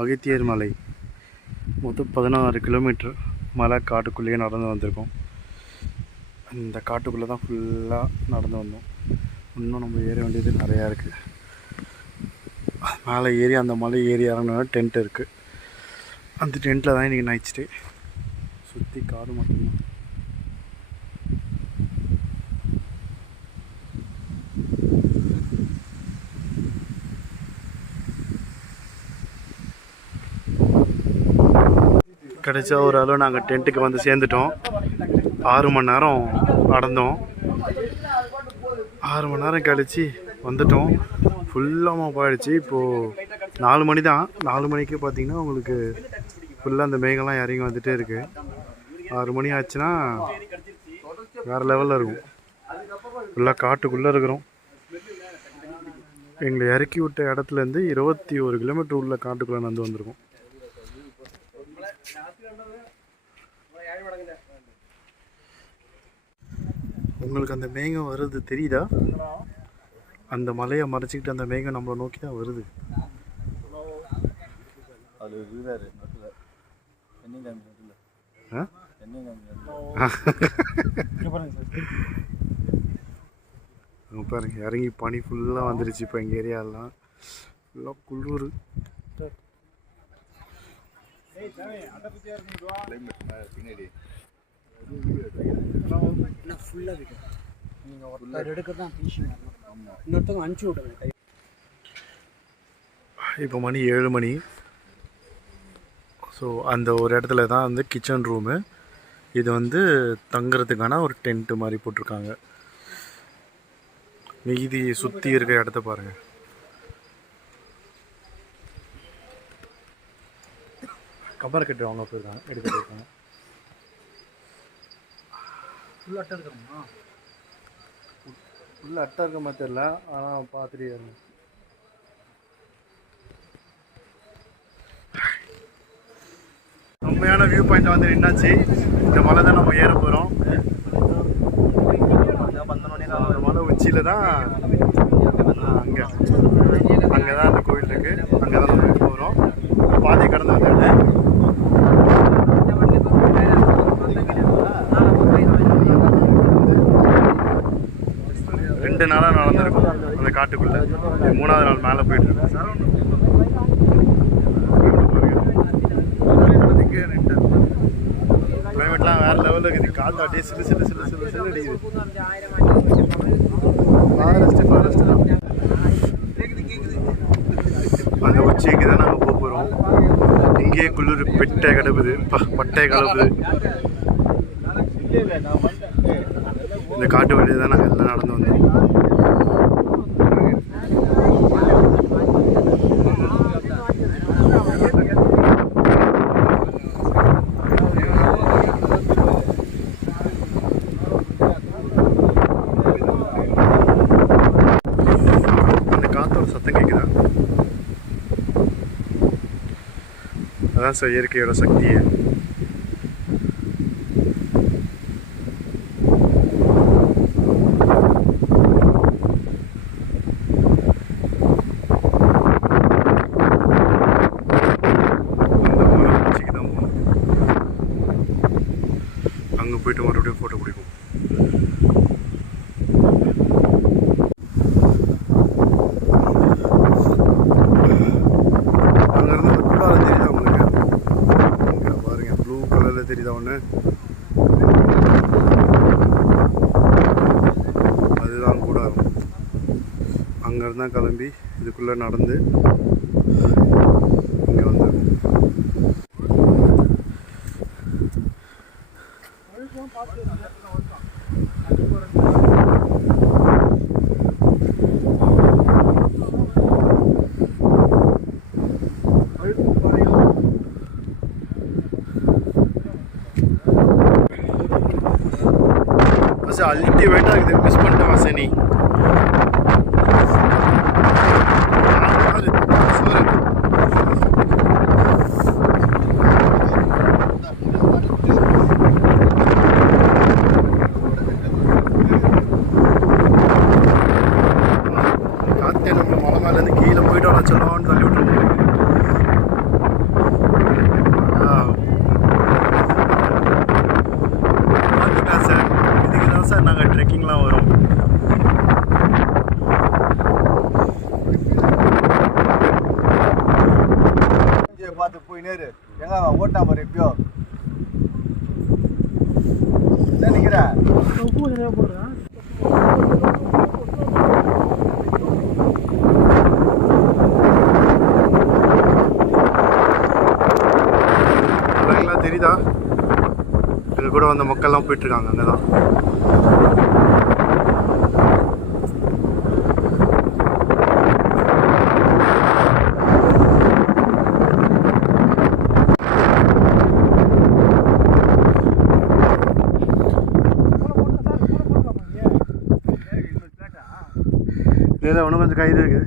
அகத்தியர் மலை மொத்தம் 16 கிலோமீட்டர் மலை காட்டுக்குள்ளேயே நடந்து வந்திருக்கோம். இந்த காட்டுக்குள்ளே தான் ஃபுல்லாக நடந்து வந்தோம். இன்னும் நம்ம ஏற வேண்டியது நிறையா இருக்குது. மேலே ஏறி அந்த மலை ஏறி இறங்கினா டென்ட் இருக்குது. அந்த டென்ட்டில் தான் இன்றைக்கி நைட் ஸ்டே. சுற்றி காடு மட்டும்தான். கிடைச்சா ஒரு அளவு நாங்கள் டென்ட்டுக்கு வந்து சேர்ந்துட்டோம். 6 மணி நேரம் நடந்தோம். 6 மணி நேரம் கழித்து வந்துட்டோம். ஃபுல்லாக போயிடுச்சு. இப்போது 4 மணி தான். 4 மணிக்கு பார்த்திங்கன்னா உங்களுக்கு ஃபுல்லாக அந்த மேகம்லாம் இறங்கி வந்துகிட்டே இருக்குது. 6 மணி ஆச்சுன்னா வேறு லெவலில் இருக்கும். ஃபுல்லாக காட்டுக்குள்ளே இருக்கிறோம். எங்களை இறக்கி விட்ட இடத்துலேருந்து 21 கிலோமீட்டர் உள்ள காட்டுக்குள்ளே நடந்து வந்திருக்கோம். உங்களுக்கு அந்த மேகம் வருது தெரியுதா? அந்த மலையை மறைச்சிக்கிட்டு அந்த மேகம் நம்மளை நோக்கி தான் வருது. பாருங்க, இறங்கி பனி ஃபுல்லாக வந்துருச்சு. இப்போ எங்கள் ஏரியாலாம் ஃபுல்லாக குளிர். இப்போ மணி 7 மணி. ஸோ அந்த ஒரு இடத்துல தான் வந்து கிச்சன் ரூமு. இது வந்து தங்குறதுக்கான ஒரு டென்ட்டு மாதிரி போட்டிருக்காங்க. மீதி சுற்றி இருக்கிற இடத்த பாருங்கள். கம்பரை கட்டு வாங்க போயிருக்காங்க, எடுக்க போயிருக்காங்க. ஃபுல் அட்டை இருக்கிறோமா? ஃபுல் அட்டை இருக்க மாதிரி தெரியல, ஆனால் பார்த்துட்டே இருங்க. உண்மையான வியூ பாயிண்ட் வந்து நின்னாச்சு. இந்த மலை தான் நம்ம ஏற போகிறோம். அந்த மலை உச்சியில் தான் அங்கே தான் அந்த கோவில் இருக்குது. அங்கே தான் நம்ம போகிறோம். பாதி கடந்து வந்துட்டேன். ரெண்டு நாளாக நடந்திருக்கும் அந்த காட்டுக்குள்ளே. 3ஆவது நாள் மேலே போயிட்டுருக்கோம். கிளைமேட்லாம் வேறு லெவலில் இருக்குது. காற்று அப்படியே சிலு சிலு சிலு சிலு சிலு அடிக்குது. ஃபாரஸ்ட்டு தான். அந்த உச்சிக்கு தான் நாங்கள் போக போகிறோம். இங்கேயே குளிர் பெட்டை கிடப்புது, பட்டை கிளப்புது. இந்த காட்டு வழியை தான் நாங்கள் எல்லாம் நடந்து வந்தோம். அந்த காற்றோட சத்தம் கேட்குதா? அதான் சார் இயற்கையோட சக்தியை. அங்கே போய்ட்டு மறுபடியும் ஃபோட்டோ பிடிப்போம். அங்கேருந்து அந்த குள்ளார தெரியுதா உங்களுக்கு? இங்கே பாருங்கள், ப்ளூ கலரில் தெரியுதா ஒன்று? அதுதான் கூடாரம். அங்கேருந்து தான் கிளம்பி இதுக்குள்ளே நடந்து இங்கே வந்திருக்கோம். அல்டிமேட்டாக இருக்குது. மிஸ் பண்ணிட்டேன் சனி. காற்றே நம்ம மலை மேலேருந்து கீழே போய்ட்டோம் சொல்லுவோன்னு தள்ளி விட்டுருவோம். வந்துட்டேன் சார். இதுக்கு தான் சார் நாங்கள் ட்ரெக்கிங்லாம் வரோம். பார்த்து போய் நேரு எங்க ஓட்டா மாதிரி எப்பயோ நினைக்கிறேன். தெரியுதா? இது கூட வந்த மக்கள்லாம் போயிட்டு இருக்காங்க அங்கதான். இதில் இன்னும் கொஞ்சம் கைது இருக்குது.